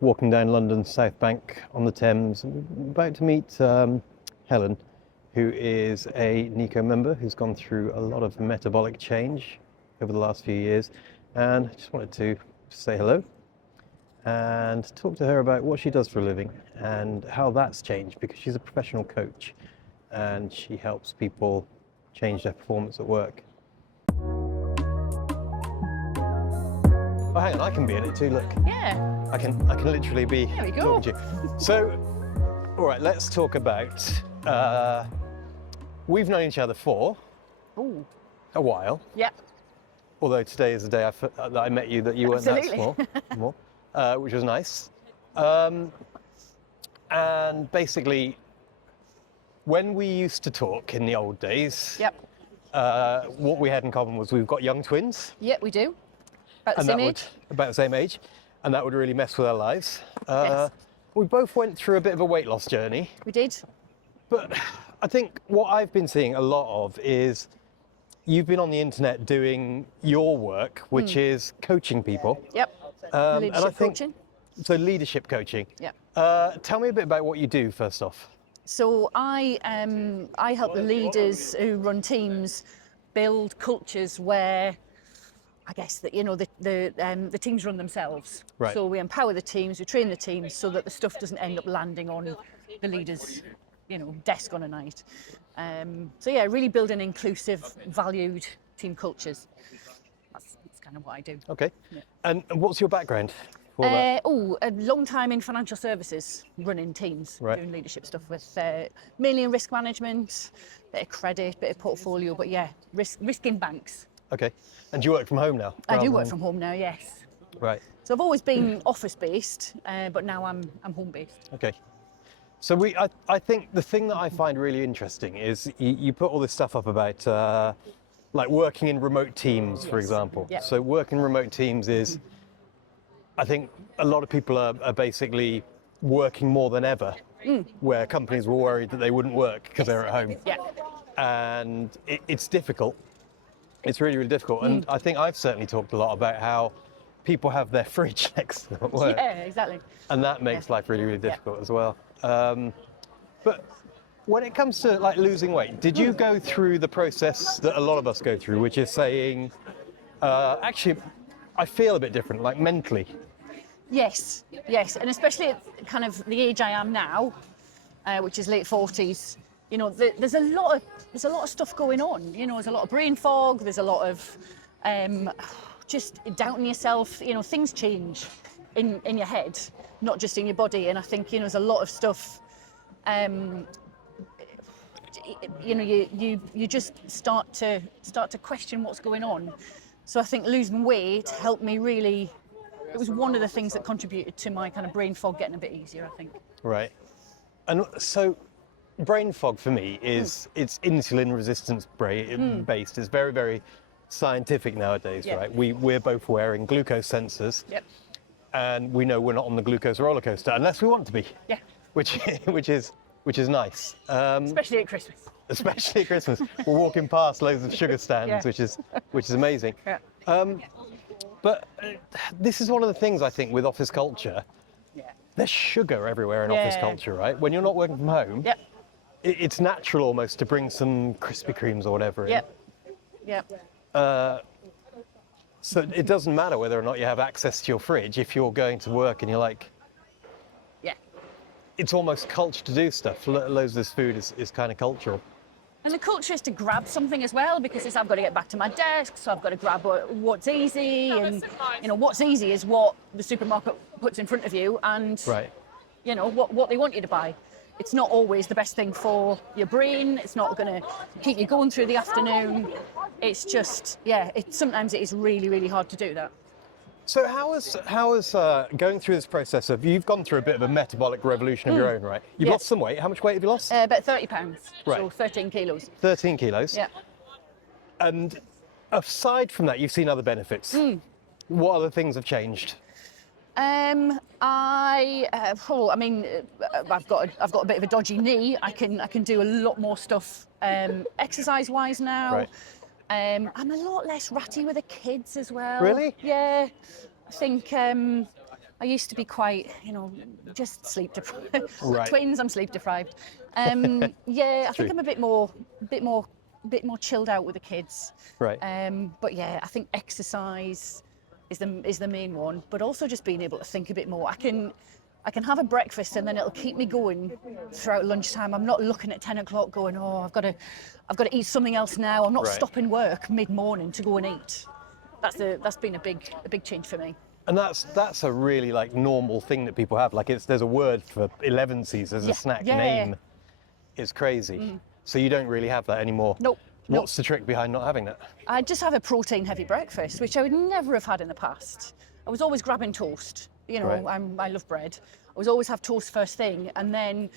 walking down London's South Bank on the Thames. I'm about to meet Helen, who is a Nico member who's gone through a lot of metabolic change over the last few years. And I just wanted to say hello and talk to her about what she does for a living and how that's changed, because she's a professional coach and she helps people change their performance at work. Oh, hang on, I can be in it too, look. Yeah. I can literally be There we go. talking to you. So, all right, let's talk about, we've known each other for Ooh. a while. Yeah. Although today is the day that I met you that you weren't that small, which was nice. And basically, when we used to talk in the old days, Yep. what we had in common was we've got young twins. Yeah, we do. About the same age. About the same age, and that would really mess with our lives. Yes. We both went through a bit of a weight loss journey, We did. but I think what I've been seeing a lot of is you've been on the internet doing your work, which is coaching people. Yep. And Leadership I think, coaching. so leadership coaching. Yep. Tell me a bit about what you do first off. So I help the leaders who run teams build cultures where, I guess that the teams run themselves. Right. So we empower the teams, we train the teams so that the stuff doesn't end up landing on the leaders, desk on a night. So yeah, really building inclusive, valued team cultures. That's kind of what I do. Okay. Yeah. And what's your background for that? A long time in financial services, running teams, Right. doing leadership stuff with mainly in risk management, bit of credit, bit of portfolio, but yeah, risk in banks. Okay. And do you work from home now? I do rather work than- from home now, yes. Right. So I've always been office based, but now I'm home based. Okay. So I think the thing that I find really interesting is you put all this stuff up about like working in remote teams, for Yes. example. Yep. So working in remote teams is, I think a lot of people are basically working more than ever, where companies were worried that they wouldn't work because they're at home. Yeah. And it's difficult. It's really, really difficult. And I think I've certainly talked a lot about how people have their fridge next to them at work. Yeah, exactly. And that makes life really, really Yeah. difficult as well. But when it comes to like losing weight, did you go through the process that a lot of us go through, which is saying, actually, I feel a bit different, like mentally? Yes, and especially at kind of the age I am now, which is late 40s. There's a lot of stuff going on. There's a lot of brain fog. There's a lot of just doubting yourself. Things change in your head, not just in your body. And I think there's a lot of stuff. You just start to question what's going on. So I think losing weight helped me really. It was one of the things that contributed to my kind of brain fog getting a bit easier, I think. Right. And so brain fog for me is it's insulin resistance based. It's very, very scientific nowadays, Yeah. right? We're both wearing glucose sensors. Yep. And we know we're not on the glucose roller coaster unless we want to be. Yeah. Which is nice. Especially at Christmas. Especially at Christmas. We're walking past loads of sugar stands, Yeah. which is amazing. Yeah. But this is one of the things I think with office culture. Yeah. There's sugar everywhere in office Yeah. culture, right? When you're not working from home, Yep. it's natural almost to bring some Krispy Kremes or whatever in. Yep. Yep. So it doesn't matter whether or not you have access to your fridge if you're going to work and you're like, Yeah. it's almost culture to do stuff. Loads of this food is kind of cultural. And the culture is to grab something as well, because I've got to get back to my desk, so I've got to grab what's easy, and what's easy is what the supermarket puts in front of you, and Right. what they want you to buy. It's not always the best thing for your brain. It's not going to keep you going through the afternoon. It's just, sometimes it is really, really hard to do that. So how is going through this process of, you've gone through a bit of a metabolic revolution of your own, right? You've Yeah. lost some weight. How much weight have you lost? About 30 pounds, Right. so 13 kilos. 13 kilos. Yeah. And aside from that, you've seen other benefits. What other things have changed? I've got a bit of a dodgy knee. I can do a lot more stuff exercise-wise now. Right. I'm a lot less ratty with the kids as well. Really? Yeah. I think I I used to be quite, just sleep deprived. Right. Twins, I'm sleep deprived. Yeah, I think I'm a bit more chilled out with the kids. Right. But yeah, I think exercise is the main one, but also just being able to think a bit more. I can have a breakfast and then it'll keep me going throughout lunchtime. I'm not looking at 10 o'clock going, oh, I've got to eat something else now. I'm not stopping work mid-morning to go and eat. That's been a big change for me. And that's a really like normal thing that people have. Like there's a word for 11's. There's a snack name. It's crazy. So you don't really have that anymore. Nope. What's the trick behind not having that? I just have a protein-heavy breakfast, which I would never have had in the past. I was always grabbing toast. I love bread. I was always have toast first thing, and then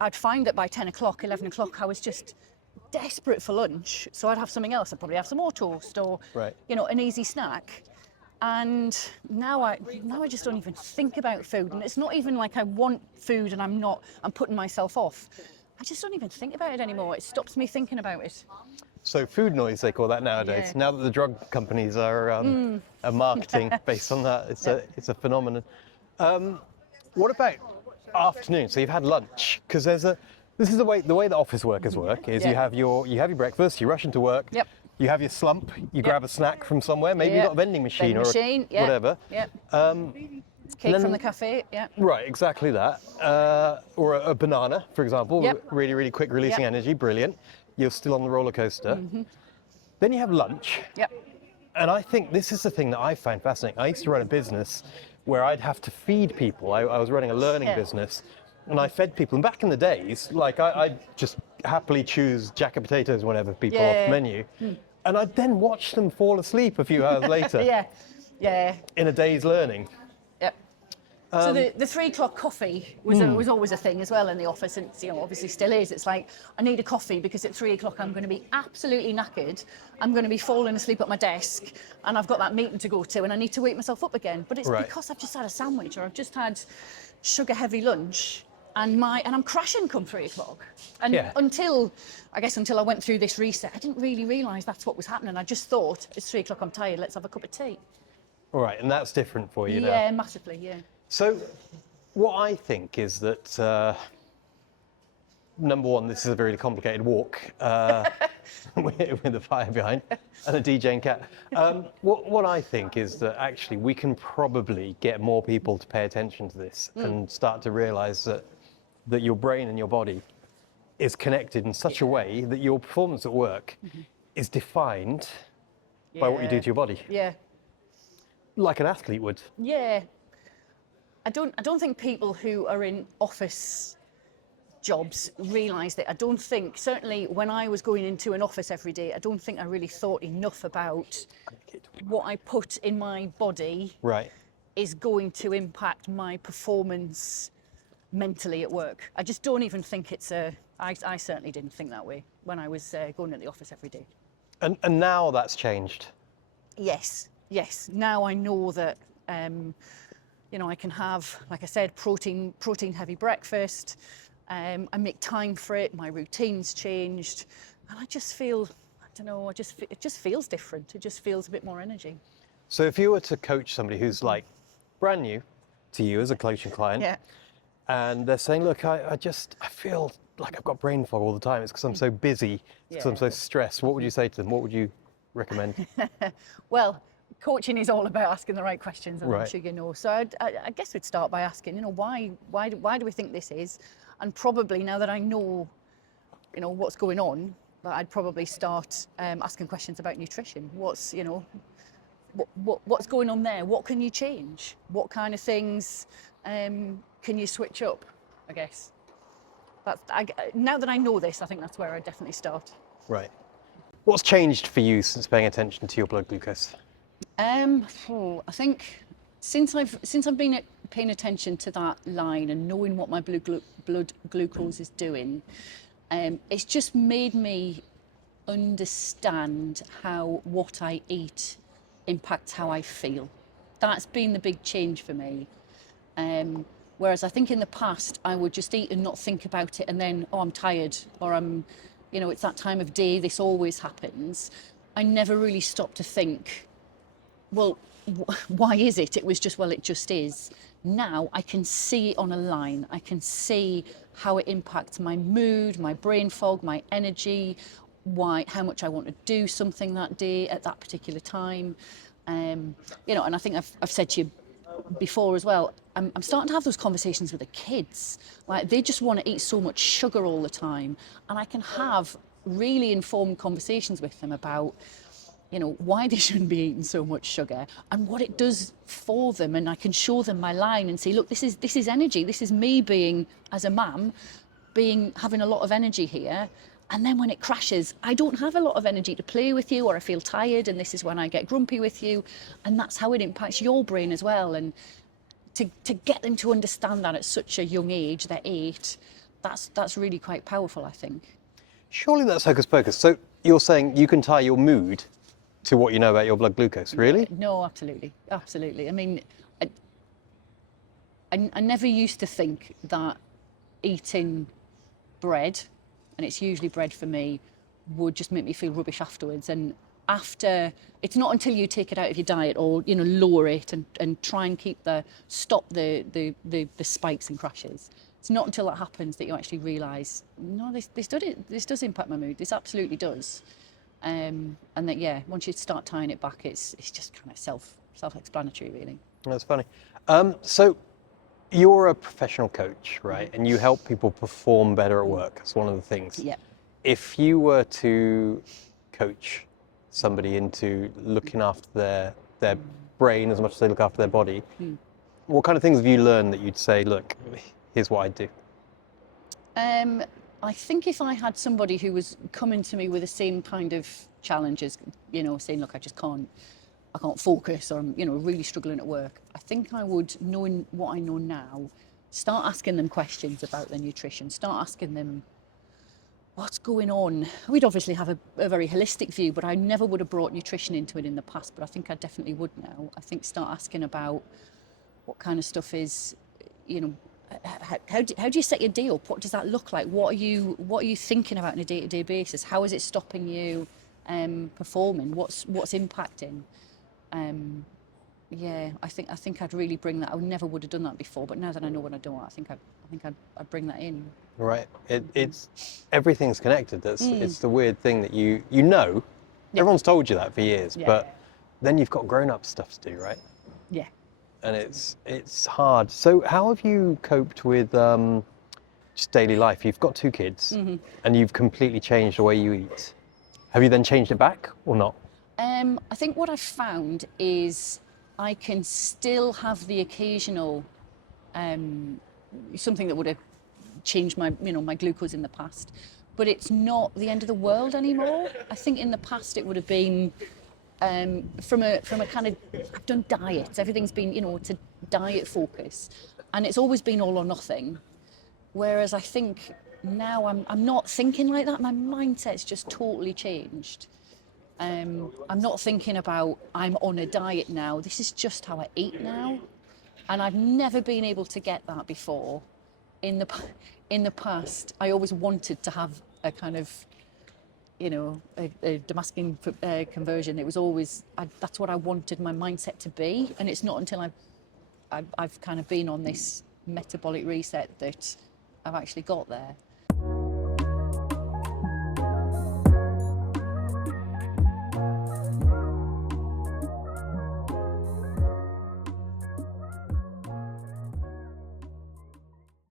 I'd find that by 10 o'clock, 11 o'clock, I was just desperate for lunch. So I'd have something else. I'd probably have some more toast or, an easy snack. And now I just don't even think about food. And it's not even like I want food and I'm putting myself off. I just don't even think about it anymore. It stops me thinking about it. So food noise, they call that nowadays. Yeah. Now that the drug companies are marketing based on that, it's a phenomenon. What about afternoon? So you've had lunch, because this is the way that office workers work. Is you have your breakfast, you rush into work. Yep. You have your slump. You grab a snack from somewhere. Maybe you've got a vending machine whatever. Yep. Cake from the cafe. Yeah. Right, exactly that. Or a banana, for example. Yep. Really, really quick releasing energy. Brilliant. You're still on the roller coaster. Then you have lunch. Yep. And I think this is the thing that I find fascinating. I used to run a business where I'd have to feed people. I was running a learning business, and I fed people. And back in the days, like I'd just happily choose jacket potatoes whenever people off the menu. And I'd then watch them fall asleep a few hours later. Yeah. In a day's learning. Yep. So the 3 o'clock coffee was always a thing as well in the office, and obviously still is. It's like, I need a coffee because at 3 o'clock I'm going to be absolutely knackered. I'm going to be falling asleep at my desk, and I've got that meeting to go to, and I need to wake myself up again. But it's because I've just had a sandwich or I've just had sugar-heavy lunch, and I'm crashing come 3 o'clock. And until I went through this reset, I didn't really realise that's what was happening. I just thought, it's 3 o'clock, I'm tired, let's have a cup of tea. All right, and that's different for you now. Yeah, massively, yeah. So what I think is that, number one, this is a very complicated walk with a fire behind and a DJ and cat. What I think is that actually we can probably get more people to pay attention to this and start to realise that your brain and your body is connected in such a way that your performance at work is defined by what you do to your body. Yeah. Like an athlete would. Yeah. I don't think people who are in office jobs realise that. I don't think, certainly when I was going into an office every day, I don't think I really thought enough about what I put in my body is going to impact my performance mentally at work. I just don't even think I certainly didn't think that way when I was going to the office every day. And now that's changed? Yes. Now I know that I can have, like I said, protein heavy breakfast. I make time for it. My routine's changed, and I just feel, it just feels different. It just feels a bit more energy. So if you were to coach somebody who's like brand new to you as a coaching client, and they're saying, look, I feel like I've got brain fog all the time. It's because I'm so busy. It's because I'm so stressed. What would you say to them? What would you recommend? Well, coaching is all about asking the right questions, and I'm sure you know. So I guess we'd start by asking, why do we think this is? And probably now that I know, what's going on, I'd probably start asking questions about nutrition. What's going on there? What can you change? What kind of things can you switch up? I guess. Now that I know this, I think that's where I definitely start. Right. What's changed for you since paying attention to your blood glucose? I think since I've been paying attention to that line and knowing what my blood glucose is doing, it's just made me understand how what I eat impacts how I feel. That's been the big change for me. Whereas I think in the past I would just eat and not think about it, and then I'm tired, or it's that time of day. This always happens. I never really stopped to think, well, why is it? It was just, well, it just is. Now I can see it on a line. I can see how it impacts my mood, my brain fog, my energy, how much I want to do something that day at that particular time. You know, and I think I've said to you before as well, I'm starting to have those conversations with the kids. Like, they just want to eat so much sugar all the time, and I can have really informed conversations with them about, you know, why they shouldn't be eating so much sugar and what it does for them. And I can show them my line and say, look, this is energy. This is me being, as a mum, having a lot of energy here. And then when it crashes, I don't have a lot of energy to play with you, or I feel tired, and this is when I get grumpy with you. And that's how it impacts your brain as well. And to get them to understand that at such a young age, they're 8, that's really quite powerful, I think. Surely that's hocus pocus. So you're saying you can tie your mood to what you know about your blood glucose, really? No, absolutely. Absolutely. I mean, I never used to think that eating bread, and it's usually bread for me, would just make me feel rubbish afterwards. And it's not until you take it out of your diet, or, you know, lower it and try and stop the spikes and crashes. It's not until that happens that you actually realise, no, this does impact my mood. This absolutely does. And that, yeah, once you start tying it back, it's just kind of self-explanatory, really. That's funny. So you're a professional coach, right? And you help people perform better at work. That's one of the things. Yeah. If you were to coach somebody into looking after their brain as much as they look after their body, what kind of things have you learned that you'd say, look, here's what I do? I think if I had somebody who was coming to me with the same kind of challenges, you know, saying, look, I can't focus, or I'm, you know, really struggling at work, I think I would, knowing what I know now, start asking them questions about their nutrition, start asking them what's going on. We'd obviously have a very holistic view, but I never would have brought nutrition into it in the past, but I think I definitely would now. I think start asking about what kind of stuff is, you know, how do you set your day up? What does that look like? What are you thinking about on a day-to-day basis? How is it stopping you performing? What's impacting? Yeah, I think I'd really bring that. I never would have done that before, but now that I know what I do, I think I'd bring that in. Right. It's everything's connected. It's the weird thing that you know. Yeah. Everyone's told you that for years, Yeah. but then you've got grown-up stuff to do, right? Yeah. And it's hard. So how have you coped with just daily life? You've got 2 kids, and you've completely changed the way you eat. Have you then changed it back or not? I think what I've found is I can still have the occasional something that would have changed my glucose in the past, but it's not the end of the world anymore. I think in the past it would have been from a kind of, I've done diets, everything's been, you know, it's a diet focus, and it's always been all or nothing. Whereas I think now I'm not thinking like that. My mindset's just totally changed. I'm not thinking about, I'm on a diet now. This is just how I eat now. And I've never been able to get that before. In the past, I always wanted to have a kind of, you know, a Damascus conversion. It was always, that's what I wanted my mindset to be. And it's not until I've kind of been on this metabolic reset that I've actually got there.